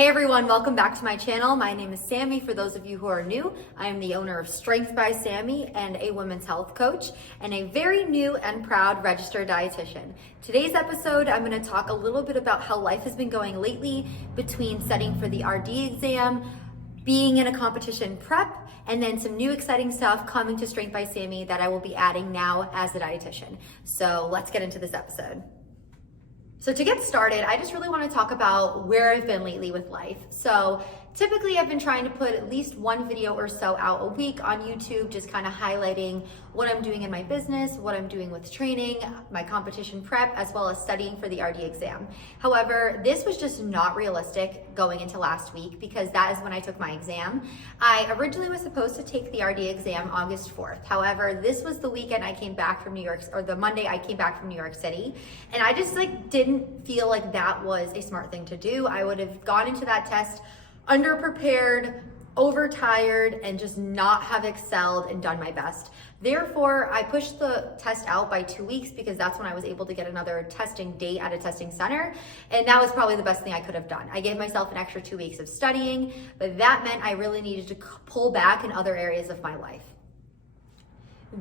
Hey everyone, welcome back to my channel. My name is Sammy. For those of you who are new, I am the owner of Strength by Sammy and a women's health coach and a very new and proud registered dietitian. Today's episode, I'm going to talk a little bit about how life has been going lately between studying for the RD exam, being in a competition prep, and then some new exciting stuff coming to Strength by Sammy that I will be adding now as a dietitian. So let's get into this episode. So to get started, I just really want to talk about where I've been lately with life. So typically I've been trying to put at least one video or so out a week on YouTube, just kind of highlighting what I'm doing in my business, what I'm doing with training, my competition prep, as well as studying for the RD exam. However, this was just not realistic going into last week because that is when I took my exam. I originally was supposed to take the RD exam August 4th. However, this was the weekend I came back from New York, or the Monday I came back from New York City. And I just didn't feel like that was a smart thing to do. I would have gone into that test underprepared, overtired, and just not have excelled and done my best. Therefore, I pushed the test out by 2 weeks because that's when I was able to get another testing date at a testing center. And that was probably the best thing I could have done. I gave myself an extra 2 weeks of studying, but that meant I really needed to pull back in other areas of my life.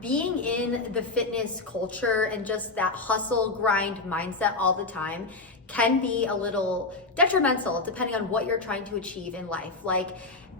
Being in the fitness culture and just that hustle grind mindset all the time can be a little detrimental depending on what you're trying to achieve in life. Like,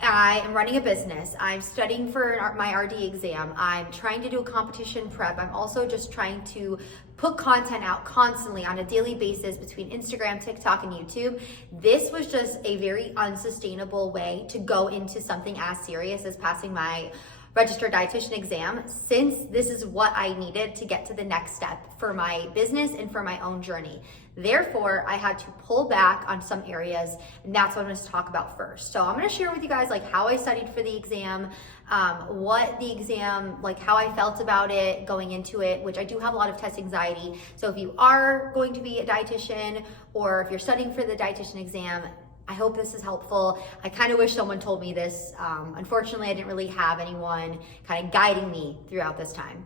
I am running a business, I'm studying for my RD exam, I'm trying to do a competition prep, I'm also just trying to put content out constantly on a daily basis between Instagram, TikTok, and YouTube. This was just a very unsustainable way to go into something as serious as passing my registered dietitian exam, since this is what I needed to get to the next step for my business and for my own journey. Therefore, I had to pull back on some areas, and that's what I'm going to talk about first. So I'm going to share with you guys how I studied for the exam, what the exam, how I felt about it going into it, which I do have a lot of test anxiety. So if you are going to be a dietitian or if you're studying for the dietitian exam, I hope this is helpful. I kind of wish someone told me this. Unfortunately, I didn't really have anyone kind of guiding me throughout this time.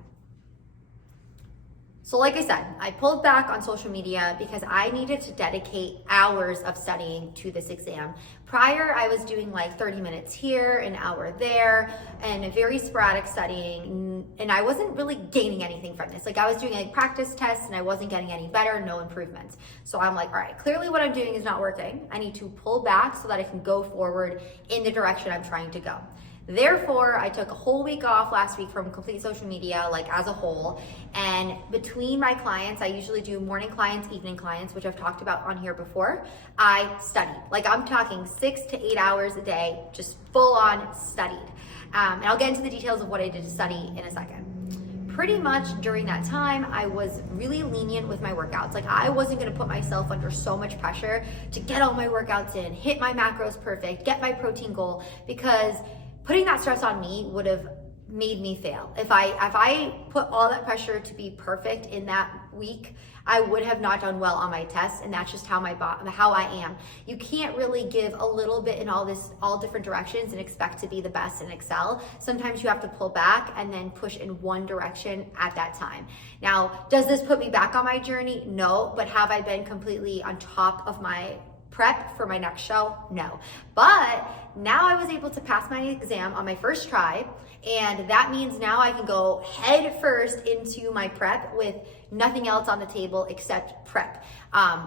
So like I said, I pulled back on social media because I needed to dedicate hours of studying to this exam. Prior, I was doing 30 minutes here, an hour there, and very sporadic studying, and I wasn't really gaining anything from this. I was doing practice tests and I wasn't getting any better, no improvements. So I'm all right, clearly what I'm doing is not working. I need to pull back so that I can go forward in the direction I'm trying to go. Therefore, I took a whole week off last week from complete social media, as a whole. And between my clients, I usually do morning clients, evening clients, which I've talked about on here before. I studied. I'm talking 6 to 8 hours a day, just full on studied. And I'll get into the details of what I did to study in a second. Pretty much during that time, I was really lenient with my workouts. I wasn't gonna put myself under so much pressure to get all my workouts in, hit my macros perfect, get my protein goal, because putting that stress on me would have made me fail. If I put all that pressure to be perfect in that week, I would have not done well on my tests, and that's just how I am. You can't really give a little bit in all different directions and expect to be the best and excel. Sometimes you have to pull back and then push in one direction at that time. Now, does this put me back on my journey? No, but have I been completely on top of my prep for my next show? No. But now I was able to pass my exam on my first try, and that means now I can go head first into my prep with nothing else on the table except prep,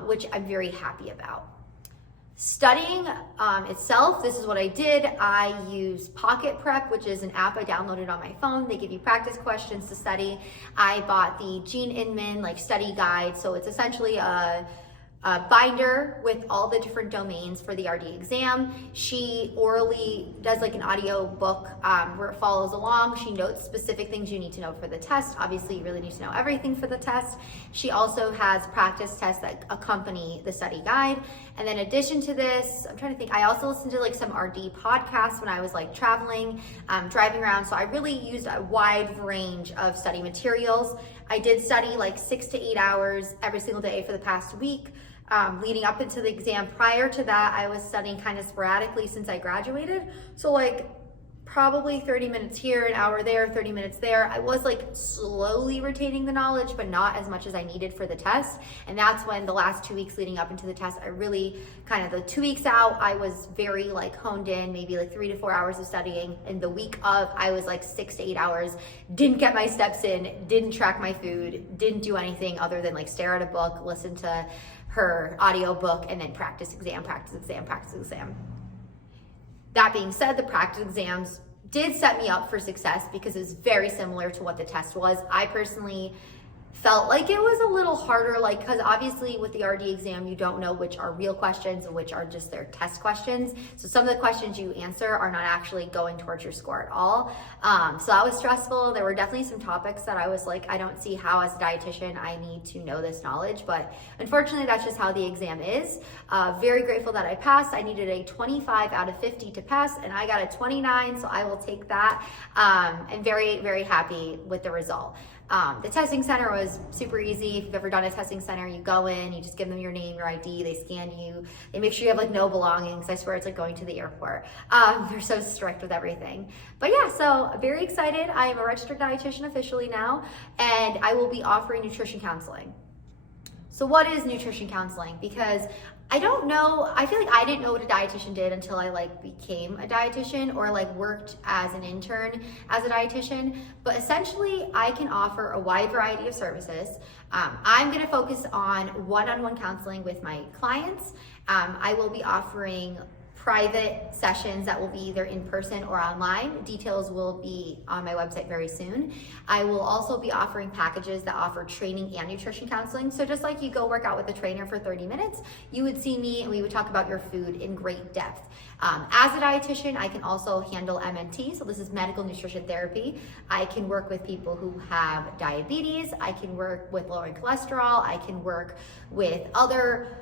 which I'm very happy about. Studying itself, this is what I did. I used Pocket Prep, which is an app I downloaded on my phone. They give you practice questions to study. I bought the Jean Inman study guide, so it's essentially a binder with all the different domains for the RD exam. She orally does an audio book where it follows along. She notes specific things you need to know for the test. Obviously, you really need to know everything for the test. She also has practice tests that accompany the study guide. And then in addition to this, I'm trying to think, I also listened to some RD podcasts when I was traveling, driving around. So I really used a wide range of study materials. I did study 6 to 8 hours every single day for the past week. Leading up into the exam. Prior to that, I was studying kind of sporadically since I graduated. So probably 30 minutes here, an hour there, 30 minutes there. I was like slowly retaining the knowledge, but not as much as I needed for the test. And that's when the last 2 weeks leading up into the test, I really kind of the 2 weeks out, I was very like honed in, maybe like 3 to 4 hours of studying. And the week of, I was like 6 to 8 hours, didn't get my steps in, didn't track my food, didn't do anything other than like stare at a book, listen to her audio book, and then practice exam, practice exam, practice exam. That being said, the practice exams did set me up for success because it's very similar to what the test was. I personally felt like it was a little harder, like, because obviously with the RD exam, you don't know which are real questions and which are just their test questions. So some of the questions you answer are not actually going towards your score at all. So that was stressful. There were definitely some topics that I was like, I don't see how as a dietitian I need to know this knowledge, but unfortunately that's just how the exam is. Very grateful that I passed. I needed a 25 out of 50 to pass, and I got a 29, so I will take that. And very, very happy with the result. The testing center was super easy. If you've ever done a testing center, you go in, you just give them your name, your ID, they scan you, they make sure you have like no belongings. I swear it's like going to the airport. They're so strict with everything. But yeah, so very excited. I am a registered dietitian officially now, and I will be offering nutrition counseling. So what is nutrition counseling? Because I don't know, I feel like I didn't know what a dietitian did until I like became a dietitian or like worked as an intern as a dietitian. But essentially I can offer a wide variety of services. I'm gonna focus on one-on-one counseling with my clients. I will be offering private sessions that will be either in person or online. Details will be on my website very soon. I will also be offering packages that offer training and nutrition counseling. So just like you go work out with a trainer for 30 minutes, you would see me and we would talk about your food in great depth. As a dietitian, I can also handle MNT. So this is medical nutrition therapy. I can work with people who have diabetes. I can work with lowering cholesterol. I can work with other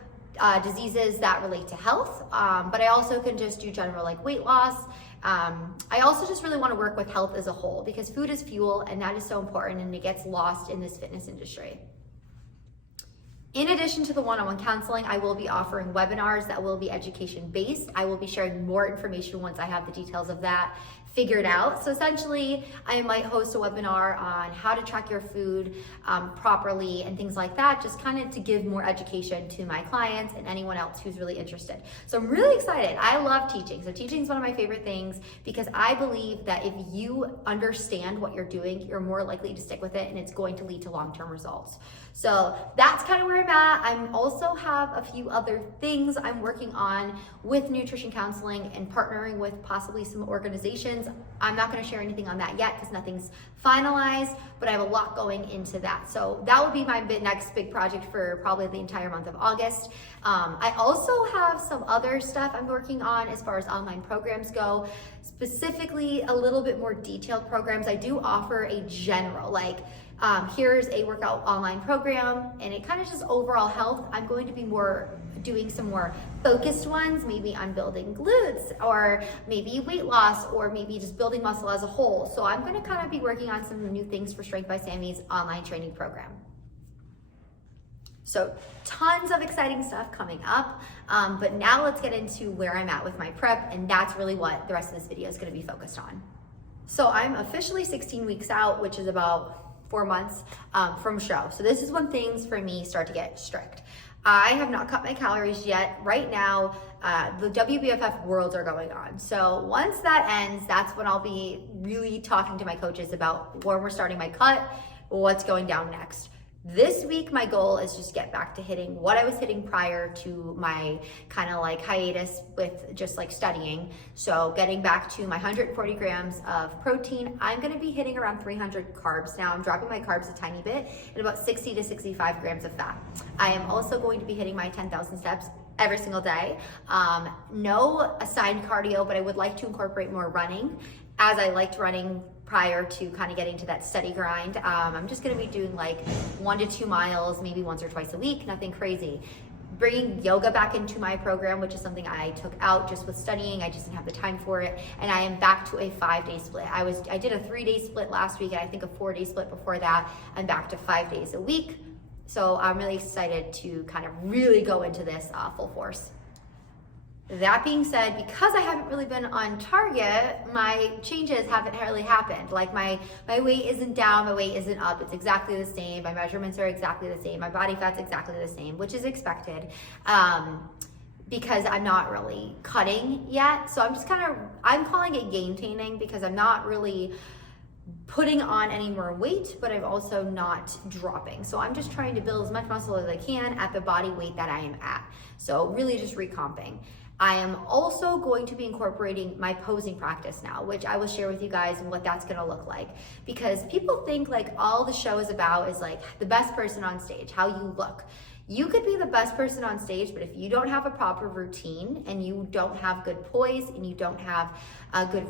diseases that relate to health, but I also can just do general like weight loss. I also just really want to work with health as a whole because food is fuel, and that is so important, and it gets lost in this fitness industry. In addition to the one-on-one counseling, I will be offering webinars that will be education-based. I will be sharing more information once I have the details of that figured out. So essentially, I might host a webinar on how to track your food properly and things like that, just kind of to give more education to my clients and anyone else who's really interested. So I'm really excited. I love teaching. So teaching is one of my favorite things because I believe that if you understand what you're doing, you're more likely to stick with it, and it's going to lead to long-term results. So that's kind of where I'm at. I also have a few other things I'm working on with nutrition counseling and partnering with possibly some organizations. I'm not going to share anything on that yet because nothing's finalized, but I have a lot going into that. So that would be my next big project for probably the entire month of August. I also have some other stuff I'm working on as far as online programs go, specifically a little bit more detailed programs. I do offer a general, like, here's a workout online program, and it kind of just overall health. I'm going to be doing some more focused ones, maybe on building glutes, or maybe weight loss, or maybe just building muscle as a whole. So I'm going to kind of be working on some new things for Strength by Sammy's online training program. So tons of exciting stuff coming up, but now let's get into where I'm at with my prep, and that's really what the rest of this video is going to be focused on. So I'm officially 16 weeks out, which is about 4 months from show. So this is when things for me start to get strict. I have not cut my calories yet. Right now, the WBFF Worlds are going on. So once that ends, that's when I'll be really talking to my coaches about when we're starting my cut, what's going down next. This week, my goal is just get back to hitting what I was hitting prior to my kind of like hiatus with just like studying. So getting back to my 140 grams of protein. I'm gonna be hitting around 300 carbs now. I'm dropping my carbs a tiny bit, and about 60 to 65 grams of fat. I am also going to be hitting my 10,000 steps every single day. No assigned cardio, but I would like to incorporate more running, as I liked running prior to kind of getting to that steady grind. I'm just gonna be doing like 1 to 2 miles, maybe once or twice a week, nothing crazy. Bringing yoga back into my program, which is something I took out just with studying. I just didn't have the time for it. And I am back to a 5-day split. I did a 3-day split last week, and I think a 4-day split before that. I'm back to 5 days a week. So I'm really excited to kind of really go into this full force. That being said, because I haven't really been on target, my changes haven't really happened. Like my weight isn't down, my weight isn't up. It's exactly the same. My measurements are exactly the same. My body fat's exactly the same, which is expected. Because I'm not really cutting yet. So I'm calling it gaintaining because I'm not really putting on any more weight, but I'm also not dropping. So I'm just trying to build as much muscle as I can at the body weight that I am at. So really just recomping. I am also going to be incorporating my posing practice now, which I will share with you guys and what that's gonna look like. Because people think like all the show is about is like the best person on stage, how you look. You could be the best person on stage, but if you don't have a proper routine and you don't have good poise and you don't have a good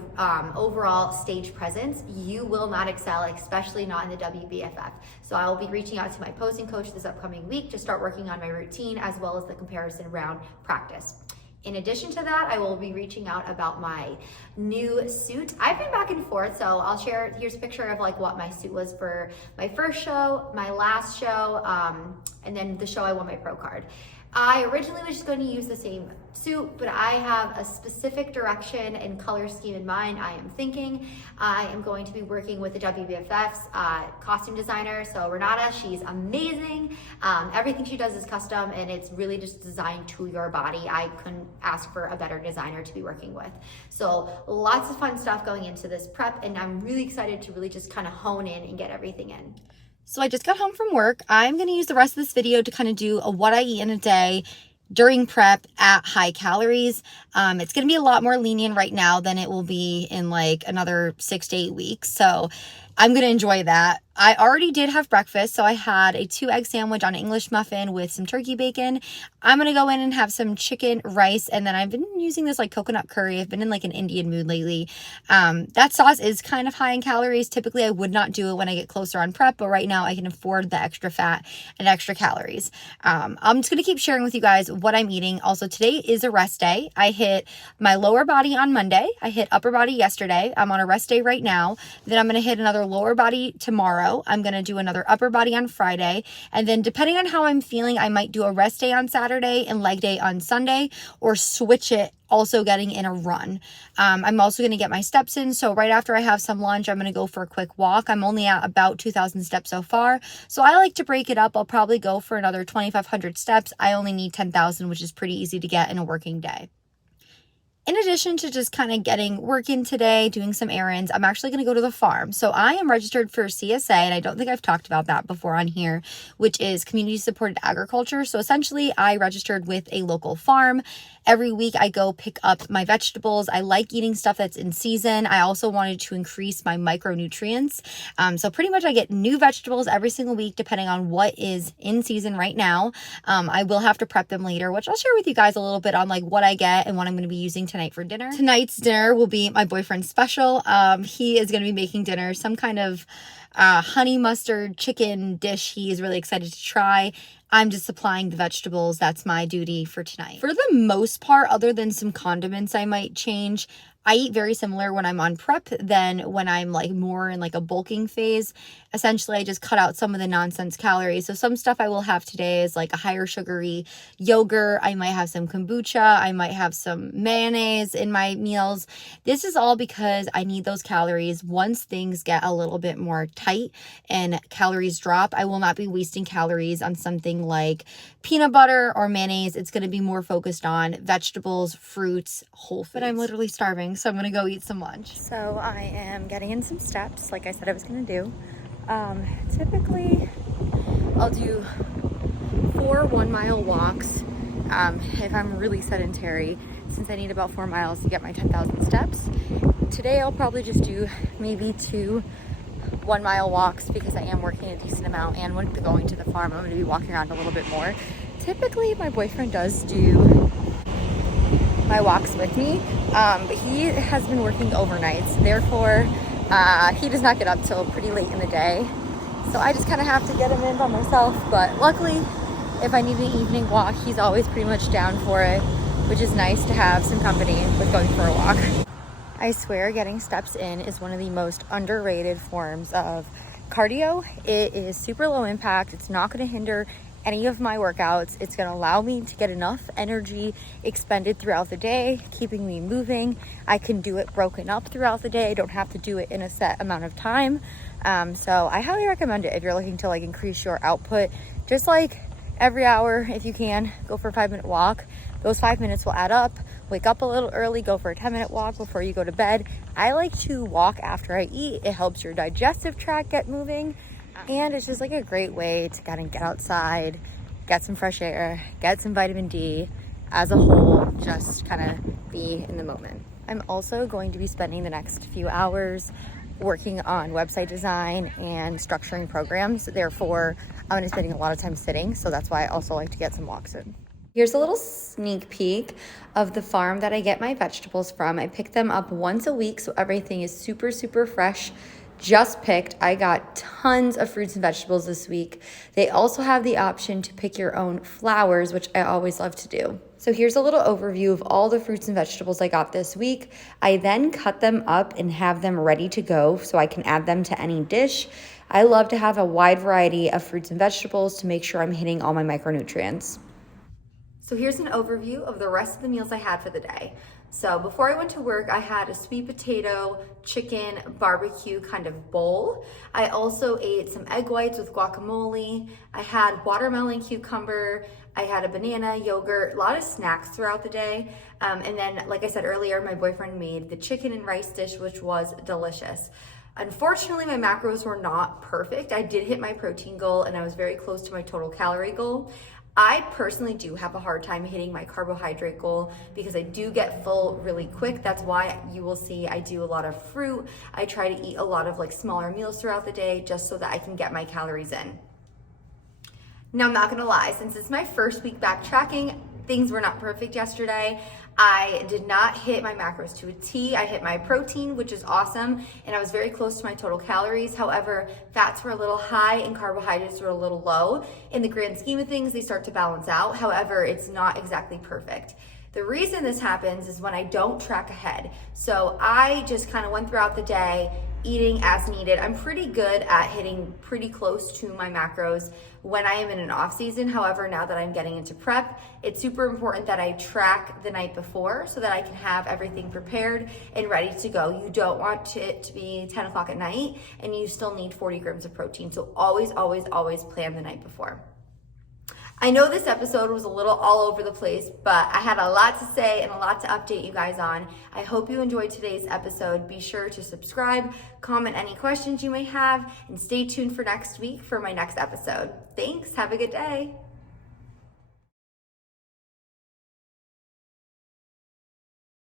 overall stage presence, you will not excel, especially not in the WBFF. So I will be reaching out to my posing coach this upcoming week to start working on my routine as well as the comparison round practice. In addition to that, I will be reaching out about my new suit. I've been back and forth, so I'll share, here's a picture of like what my suit was for my first show, my last show, and then the show I won my pro card. I originally was just going to use the same suit, but I have a specific direction and color scheme in mind. I am thinking I am going to be working with the WBFF's costume designer. So Renata, she's amazing. Everything she does is custom and it's really just designed to your body. I couldn't ask for a better designer to be working with. So lots of fun stuff going into this prep, and I'm really excited to really just kind of hone in and get everything in. So I just got home from work. I'm going to use the rest of this video to kind of do a what I eat in a day during prep at high calories. It's going to be a lot more lenient right now than it will be in like another 6 to 8 weeks. So I'm going to enjoy that. I already did have breakfast, so I had a 2-egg sandwich on an English muffin with some turkey bacon. I'm going to go in and have some chicken, rice, and then I've been using this like coconut curry. I've been in like an Indian mood lately. That sauce is kind of high in calories. Typically, I would not do it when I get closer on prep, but right now I can afford the extra fat and extra calories. I'm just going to keep sharing with you guys what I'm eating. Also, today is a rest day. I hit my lower body on Monday. I hit upper body yesterday. I'm on a rest day right now. Then I'm going to hit another lower body tomorrow. I'm going to do another upper body on Friday. And then depending on how I'm feeling, I might do a rest day on Saturday and leg day on Sunday, or switch it, also getting in a run. I'm also going to get my steps in. So right after I have some lunch, I'm going to go for a quick walk. I'm only at about 2,000 steps so far. So I like to break it up. I'll probably go for another 2,500 steps. I only need 10,000, which is pretty easy to get in a working day. In addition to just kind of getting work in today, doing some errands, I'm actually going to go to the farm. So I am registered for CSA, and I don't think I've talked about that before on here, which is community supported agriculture. So essentially I registered with a local farm. Every week I go pick up my vegetables. I like eating stuff that's in season. I also wanted to increase my micronutrients. So pretty much I get new vegetables every single week, depending on what is in season right now. I will have to prep them later, which I'll share with you guys a little bit on like what I get and what I'm going to be using tonight for dinner. Tonight's dinner will be my boyfriend's special. He is going to be making dinner, some kind of honey mustard chicken dish he is really excited to try. I'm just supplying the vegetables. That's my duty for tonight. For the most part, other than some condiments I might change, I eat very similar when I'm on prep than when I'm like more in like a bulking phase. Essentially, I just cut out some of the nonsense calories. So some stuff I will have today is like a higher sugary yogurt. I might have some kombucha. I might have some mayonnaise in my meals. This is all because I need those calories. Once things get a little bit more tight and calories drop, I will not be wasting calories on something like peanut butter or mayonnaise. It's going to be more focused on vegetables, fruits, whole foods. But I'm literally starving, so I'm going to go eat some lunch. So I am getting in some steps like I said I was going to do. Typically I'll do 4 1-mile walks if I'm really sedentary, since I need about 4 miles to get my 10,000 steps. Today I'll probably just do maybe 2 1-mile walks because I am working a decent amount, and when going to the farm I'm going to be walking around a little bit more. Typically my boyfriend does do my walks with me, but he has been working overnights, therefore he does not get up till pretty late in the day, so I just kind of have to get him in by myself. But luckily, if I need an evening walk, he's always pretty much down for it, which is nice to have some company with going for a walk. I swear getting steps in is one of the most underrated forms of cardio. It is super low impact. It's not going to hinder any of my workouts. It's gonna allow me to get enough energy expended throughout the day, keeping me moving. I can do it broken up throughout the day. I don't have to do it in a set amount of time. So I highly recommend it if you're looking to like increase your output. Just like every hour, if you can, go for a 5-minute walk. Those 5 minutes will add up. Wake up a little early, go for a 10-minute walk before you go to bed. I like to walk after I eat. It helps your digestive tract get moving. And it's just like a great way to kind of get outside, get some fresh air, get some vitamin D. As a whole, just kind of be in the moment. I'm also going to be spending the next few hours working on website design and structuring programs. Therefore, I'm going to be spending a lot of time sitting. So that's why I also like to get some walks in. Here's a little sneak peek of the farm that I get my vegetables from. I pick them up once a week, so everything is super, super fresh. Just picked. I got tons of fruits and vegetables this week. They also have the option to pick your own flowers, which I always love to do. So here's a little overview of all the fruits and vegetables I got this week. I then cut them up and have them ready to go so I can add them to any dish. I love to have a wide variety of fruits and vegetables to make sure I'm hitting all my micronutrients. So here's an overview of the rest of the meals I had for the day. So before I went to work, I had a sweet potato, chicken, barbecue kind of bowl. I also ate some egg whites with guacamole. I had watermelon cucumber. I had a banana, yogurt, a lot of snacks throughout the day. And then, like I said earlier, my boyfriend made the chicken and rice dish, which was delicious. Unfortunately, my macros were not perfect. I did hit my protein goal and I was very close to my total calorie goal. I personally do have a hard time hitting my carbohydrate goal because I do get full really quick. That's why you will see I do a lot of fruit. I try to eat a lot of like smaller meals throughout the day just so that I can get my calories in. Now, I'm not gonna lie, since it's my first week back tracking, things were not perfect yesterday. I did not hit my macros to a T. I hit my protein, which is awesome, and I was very close to my total calories. However, fats were a little high and carbohydrates were a little low. In the grand scheme of things, they start to balance out. However, it's not exactly perfect. The reason this happens is when I don't track ahead. So I just kind of went throughout the day eating as needed. I'm pretty good at hitting pretty close to my macros when I am in an off season. However, now that I'm getting into prep, it's super important that I track the night before so that I can have everything prepared and ready to go. You don't want it to be 10 o'clock at night and you still need 40 grams of protein. So always, always, always plan the night before. I know this episode was a little all over the place, but I had a lot to say and a lot to update you guys on. I hope you enjoyed today's episode. Be sure to subscribe, comment any questions you may have, and stay tuned for next week for my next episode. Thanks. Have a good day.